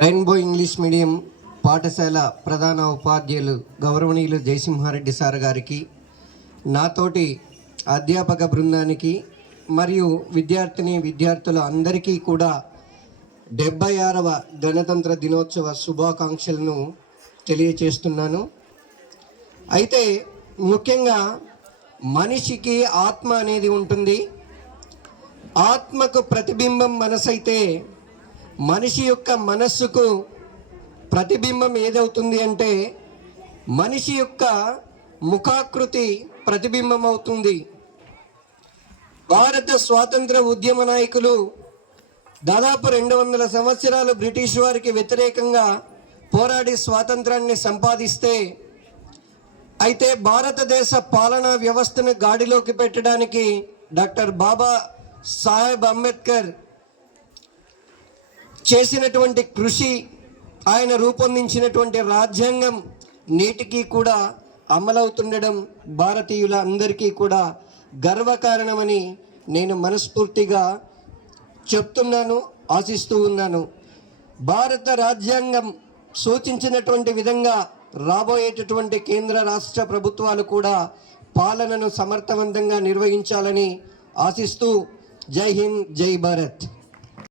Rainbow English medium పాఠశాల ప్రధాన ఉపాధ్యాయులు గౌరవనీయులు జయసింహారెడ్డి సార్ గారికి, నాతోటి అధ్యాపక బృందానికి మరియు విద్యార్థుల అందరికీ కూడా 76వ గణతంత్ర దినోత్సవ శుభాకాంక్షలను తెలియచేస్తున్నాను. అయితే ముఖ్యంగా మనిషికి ఆత్మ అనేది ఉంటుంది. ఆత్మకు ప్రతిబింబం మనసైతే మనిషి యొక్క మనస్సుకు ప్రతిబింబం ఏదవుతుంది అంటే మనిషి యొక్క ముఖాకృతి ప్రతిబింబం అవుతుంది. భారత స్వాతంత్ర ఉద్యమ నాయకులు దాదాపు 200 సంవత్సరాలు బ్రిటిష్ వారికి వ్యతిరేకంగా పోరాడి స్వాతంత్రాన్ని సంపాదిస్తే, అయితే భారతదేశ పాలనా వ్యవస్థను గాడిలోకి పెట్టడానికి డాక్టర్ బాబా సాహెబ్ అంబేద్కర్ చేసినటువంటి కృషి, ఆయన రూపొందించినటువంటి రాజ్యాంగం నేటికి కూడా అమలవుతుండడం భారతీయుల అందరికీ కూడా గర్వకారణమని నేను మనస్ఫూర్తిగా చెప్తున్నాను, ఆశిస్తూ ఉన్నాను. భారత రాజ్యాంగం సూచించినటువంటి విధంగా రాబోయేటటువంటి కేంద్ర రాష్ట్ర ప్రభుత్వాలు కూడా పాలనను సమర్థవంతంగా నిర్వహించాలని ఆశిస్తూ జై హింద్, జై భారత్.